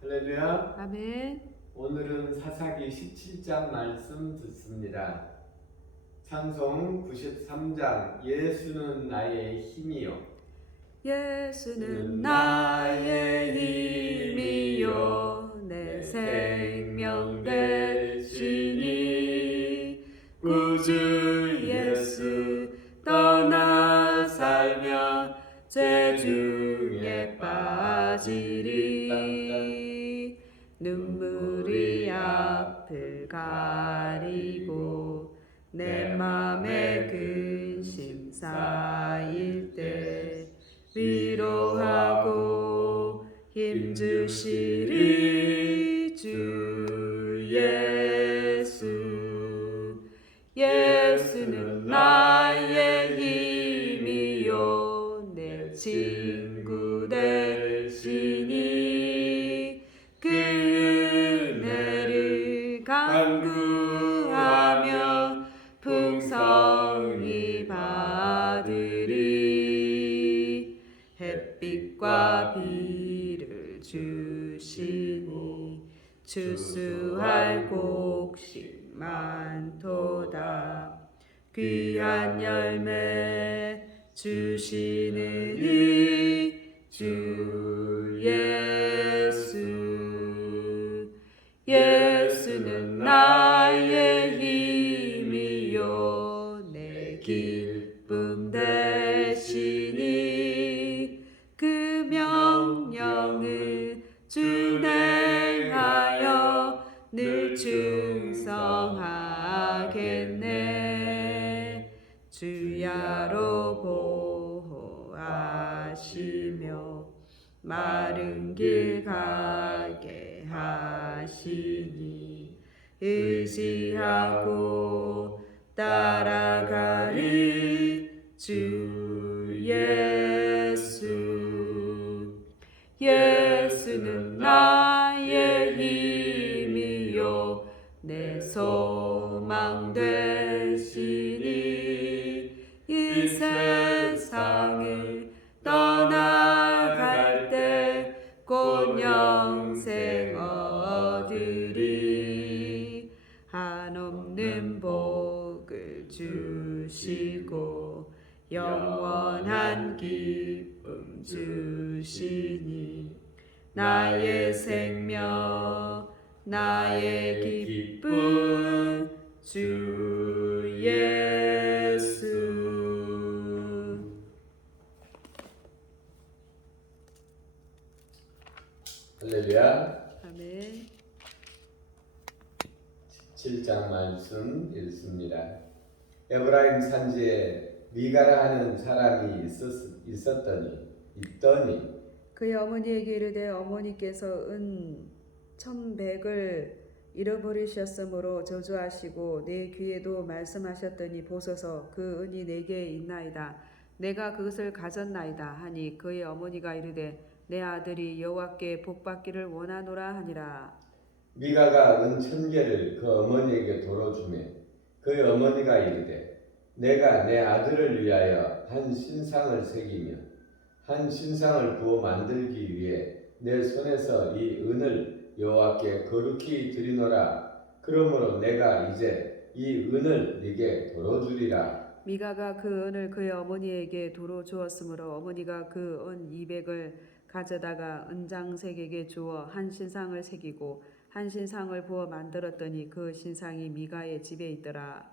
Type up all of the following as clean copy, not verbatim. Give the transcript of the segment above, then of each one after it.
할렐루야. 아멘. 오늘은 사사기 17장 말씀 듣습니다. 찬송 93장 예수는 나의 힘이요. 예수는 나의 힘이요 내 생명 되시니 구주 예수 떠나 살면 죄 중에 빠지리 눈물이 앞을 가리고 내 맘에 근심 쌓일 때 위로하고 힘주시리 주 예수. 예수는 나의 힘이요 내 친구 되시니 그 은혜를 간구하며 풍성히 받으리 햇빛과 비를 주시니 추수할 곡식 많도다 귀한 열매 주시느니 주 예수. 예수는 나의 힘이요 내 기쁨 되시니 그 명령을 준행하여 늘 충성하겠네. 주야로 보호하시며 마른 길 가게 하시니 의지하고 따라가리 주 예수. 예수는 나의 힘이요 내 소망 되시니 이 세상을 떠나갈 때 곧 영생 얻으리 한없는 복을 주시고 영원한 기쁨 주시니 나의 생명 나의 기쁨 주 예수. 할렐루야. 아멘. 17장 말씀 읽습니다. 에브라임 산지에 미가라 하는 사람이 있더니 그의 어머니에게 이르되 어머니께서 은 1,100을 잃어버리셨으므로 저주하시고 내 귀에도 말씀하셨더니 보소서 그 은이 내게 있나이다. 내가 그것을 가졌나이다 하니 그의 어머니가 이르되 내 아들이 여호와께 복받기를 원하노라 하니라. 미가가 은 1,000개를 그 어머니에게 도로 주매 그의 어머니가 이르되 내가 내 아들을 위하여 한 신상을 새기며 한 신상을 부어 만들기 위해 내 손에서 이 은을 여호와께 거룩히 드리노라. 그러므로 내가 이제 이 은을 네게 도로 주리라. 미가가 그 은을 그의 어머니에게 도로 주었으므로 어머니가 그 은 200을 가져다가 은장색에게 주어 한 신상을 새기고 한 신상을 부어 만들었더니 그 신상이 미가의 집에 있더라.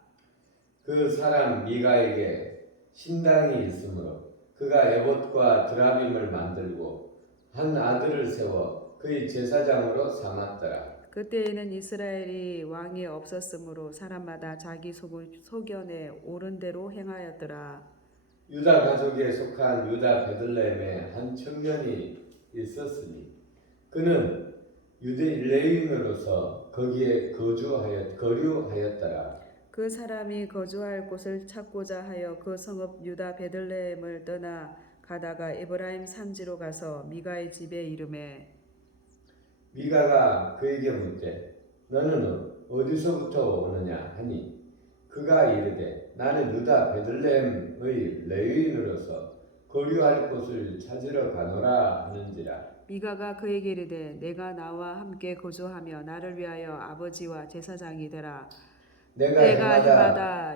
그 사람 미가에게 신당이 있으므로 그가 에봇과 드라빔을 만들고 한 아들을 세워 그의 제사장으로 삼았더라. 그때에는 이스라엘이 왕이 없었으므로 사람마다 자기 소견에 옳은 대로 행하였더라. 유다 가족에 속한 유다 베들레헴에 한 청년이 있었으니 그는 레위인으로서 거기에 거류하였더라. 그 사람이 거주할 곳을 찾고자 하여 그 성읍 유다 베들레헴을 떠나 가다가 에브라임 산지로 가서 미가의 집에 이르매 미가가 그에게 묻되 너는 어디서부터 오느냐 하니 그가 이르되 나는 유다 베들레헴의 레위인으로서 거류할 곳을 찾으러 가노라 하는지라. 미가가 그에게 이르되 내가 나와 함께 거주하며 나를 위하여 아버지와 제사장이 되라. 내가 내가 해마다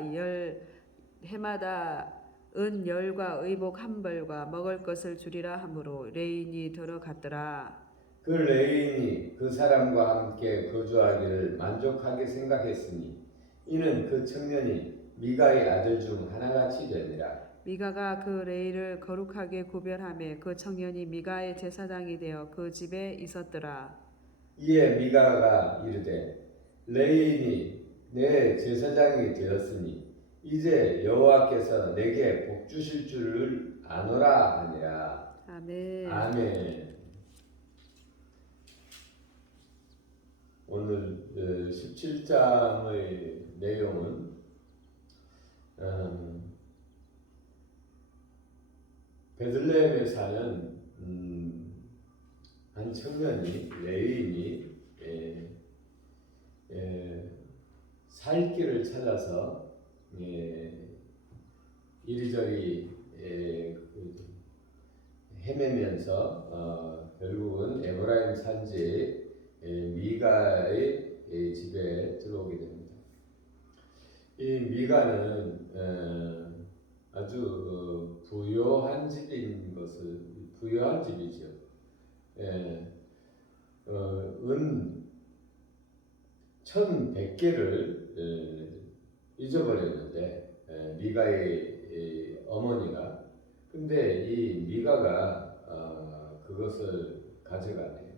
해마다 은 열과 의복 한 벌과 먹을 것을 주리라 하므로 레인이 들어갔더라. 그 레인이 그 사람과 함께 거주하기를 만족하게 생각했으니 이는 그 청년이 미가의 아들 중 하나같이 되니라. 미가가 그 레이를 거룩하게 구별하며 그 청년이 미가의 제사장이 되어 그 집에 있었더라. 이에 미가가 이르되 레인이 내 제사장이 되었으니 이제 여호와께서 내게 복 주실 줄을 아노라 하니라. 아멘. 아멘. 오늘 17장의 내용은 베들레헴에 사는 한 청년이 레위인이 살 길을 찾아서 이리저리 헤매면서 결국은 에브라임 산지의 미가의 집에 들어오게 됩니다. 이 미가는 아주 부유한 집인 것을 부유한 집이죠. 은 1,100개를 잊어버렸는데 미가의 어머니가 근데 이 미가가 그것을 가져가네요.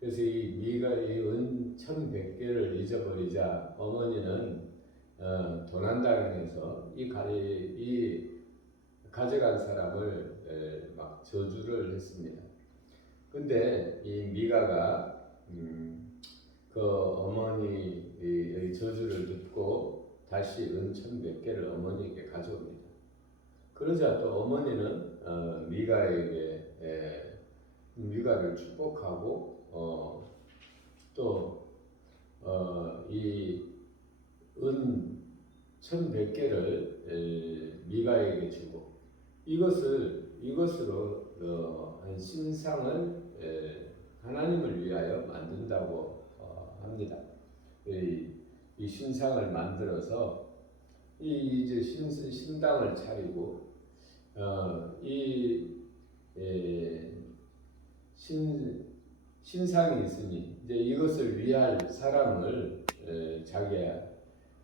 그래서 이 미가의 은 1,100개를 잊어버리자 어머니는 도난당해서 이 가져간 사람을 막 저주를 했습니다. 근데 이 미가가 그 어머니의 저주를 듣고 다시 은 1,100개를 어머니에게 가져옵니다. 그러자 또 어머니는 미가를 축복하고 또 이 은 1,100개를 미가에게 주고 이것으로 한 신상을 하나님을 위하여 만든다고 합니다. 이 신상을 만들어서 이제 신당을 차리고 신상이 있으니 이제 이것을 위할 사람을 자기의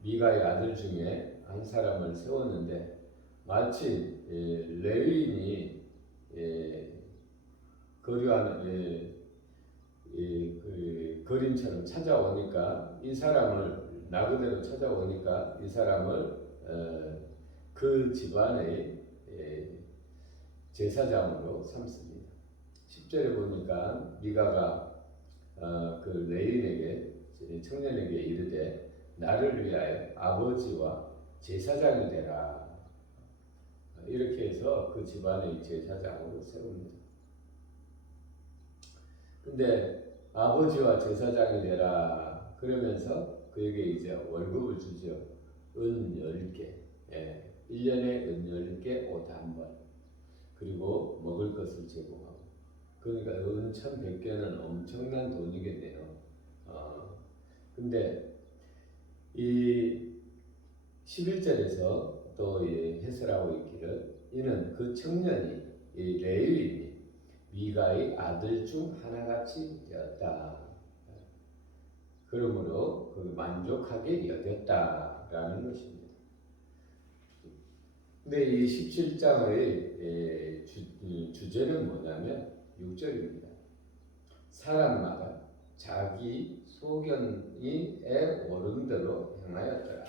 미가의 아들 중에 한 사람을 세웠는데 마치 레위인이 거류하는 그 그림처럼 찾아오니까 이 사람을 나그네로 찾아오니까 이 사람을 그 집안의 제사장으로 삼습니다. 10절에 보니까 미가가 그 레인에게 청년에게 이르되 나를 위하여 아버지와 제사장이 되라. 이렇게 해서 그 집안의 제사장으로 세웁니다. 근데 아버지와 제사장이 되라 그러면서 그에게 이제 월급을 주죠. 은 10개, 1년에 은 10개 옷 한 벌, 그리고 먹을 것을 제공하고. 그러니까 은 1,100개는 엄청난 돈이겠네요. 근데 이 11절에서 또 해설하고 있기를 이는 그 청년이 이 레위인이 미가의 아들 중 하나같이 되었다. 그러므로 그 만족하게 여겼다라는 것입니다. 근데 이 17장의 주제는 뭐냐면 6절입니다. 사람마다 자기 소견이에 오른 대로 행하였더라.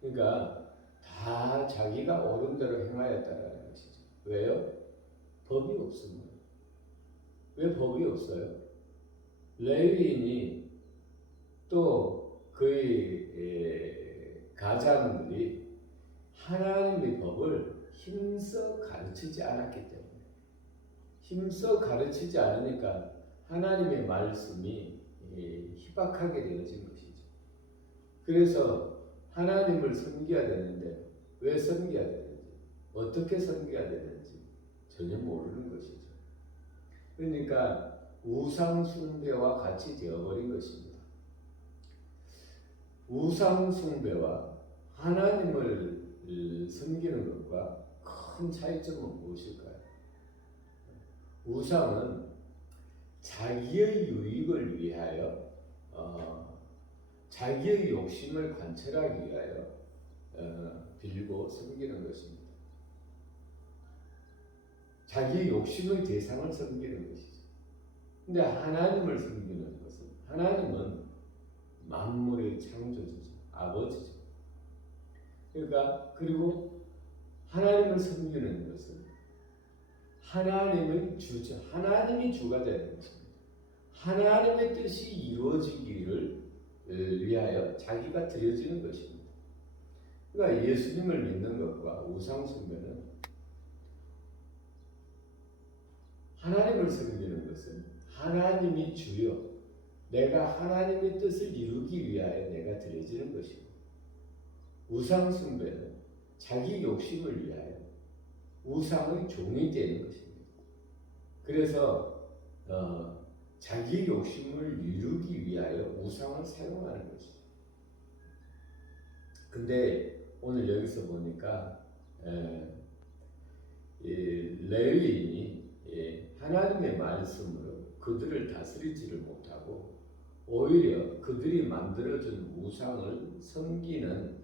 그러니까 다 자기가 옳은 대로 행하였다라는 것이죠. 왜요? 법이 없습니다. 왜 법이 없어요? 레위인이 또 그의 가장들이 하나님의 법을 힘써 가르치지 않았기 때문에 힘써 가르치지 않으니까 하나님의 말씀이 희박하게 되어진 것이죠. 그래서 하나님을 섬겨야 되는데 왜 섬겨야 되는지 어떻게 섬겨야 되는지 전혀 모르는 것이죠. 그러니까 우상 숭배와 같이 되어버린 것입니다. 우상 숭배와 하나님을 섬기는 것과 큰 차이점은 무엇일까요? 우상은 자기의 유익을 위하여 자기의 욕심을 관철하기 위하여 빌고 섬기는 것입니다. 자기의 욕심의 대상을 섬기는 것이죠. 근데 하나님을 섬기는 것은, 하나님은 만물의 창조주죠. 아버지죠. 그러니까 그리고 하나님을 섬기는 것은 하나님의 주죠. 하나님이 주가 되는 것입니다. 하나님의 뜻이 이루어지기를 위하여 자기가 드려지는 것입니다. 그러니까 예수님을 믿는 것과 우상 숭배는 하나님을 섬기는 것은 하나님이 주요, 내가 하나님의 뜻을 이루기 위하여 내가 드려지는 것이고, 우상 숭배는 자기 욕심을 위하여 우상의 종이 되는 것입니다. 그래서 자기 욕심을 이루기 위하여 우상을 사용하는 것이죠. 근데 오늘 여기서 보니까 레위인이 하나님의 말씀으로 그들을 다스리지를 못하고 오히려 그들이 만들어준 우상을 섬기는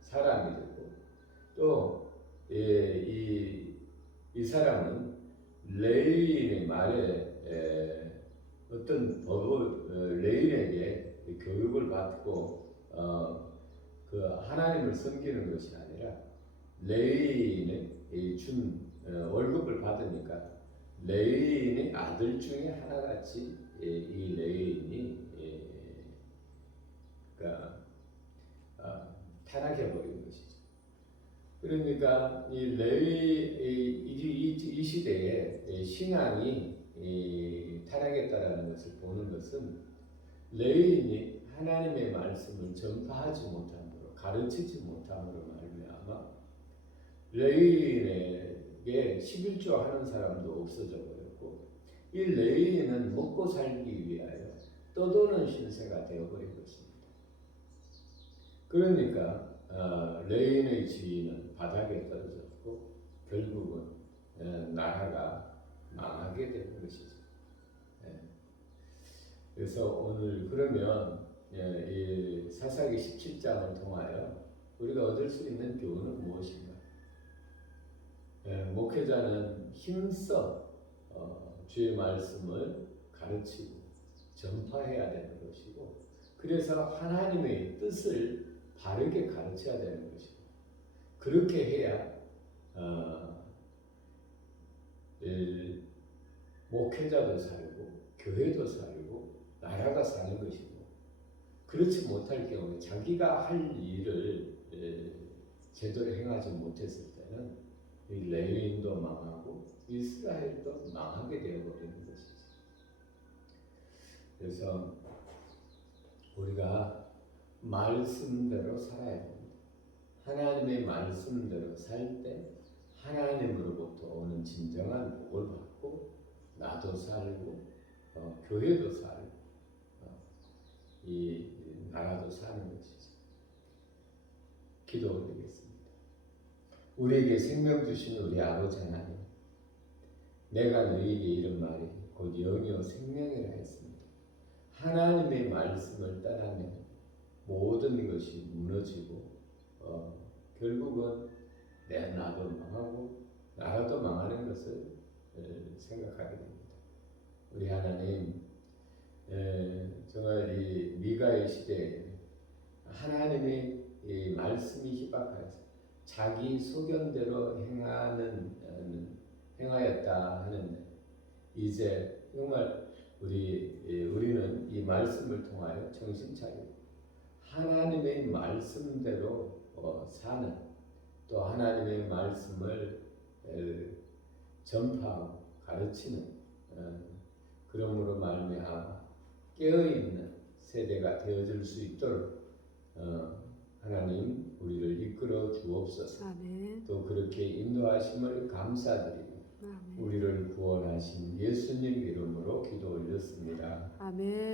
사람이 되고, 또 이 사람은 레위인의 말에 어떤 법을 레위인에게 교육을 받고 그 하나님을 섬기는 것이 아니라 레위인의 준 월급을 받으니까 레위인의 아들 중에 하나같이 이 레위인이 그러니까 타락해 버린 것이죠. 그러니까 이 레위 이 시대에 신앙이 타락했다라는 것을 보는 것은 레위인이 하나님의 말씀을 전파하지 못함으로, 가르치지 못함으로 말미암아 레위인에게 11조 하는 사람도 없어져 버렸고, 이 레위인은 먹고 살기 위하여 떠도는 신세가 되어버린 것입니다. 그러니까 레위인의 지위는 바닥에 떨어졌고 결국은 나라가 망하게 되는 것이죠. 그래서 오늘 그러면 이 사사기 17장을 통하여 우리가 얻을 수 있는 교훈은 무엇인가? 목회자는 힘써 주의 말씀을 가르치고 전파해야 되는 것이고, 그래서 하나님의 뜻을 바르게 가르쳐야 되는 것이고, 그렇게 해야 목회자도 살고 교회도 살고 나라가 사는 것이고, 그렇지 못할 경우에 자기가 할 일을 제대로 행하지 못했을 때는 이 레위인도 망하고 이스라엘도 망하게 되어버리는 것이죠. 그래서 우리가 말씀대로 살아야 됩니다. 하나님의 말씀대로 살 때 하나님으로부터 오는 진정한 복을 받고 나도 살고 교회도 살고 이 나라도 사는 것이죠. 기도 올리겠습니다. 우리에게 생명 주신 우리 아버지 하나님, 내가 너희에게 이런 말이 곧 영이요 생명이라 했습니다. 하나님의 말씀을 떠나면 모든 것이 무너지고 결국은 내 나도 망하고 나라도 망하는 것을 생각하게 됩니다. 우리 하나님, 정말 이 미가의 시대에 하나님의 이 말씀이 희박하여서 자기 소견대로 행하였다 하는데, 이제 정말 우리는 이 말씀을 통하여 정신 차리고 하나님의 말씀대로 사는, 또 하나님의 말씀을 전파하고 가르치는 그러므로 말미암아 깨어있는 세대가 되어질 수 있도록 하나님 우리를 이끌어 주옵소서. 아멘. 또 그렇게 인도하심을 감사드리고 아멘. 우리를 구원하신 예수님 이름으로 기도 올렸습니다. 아멘.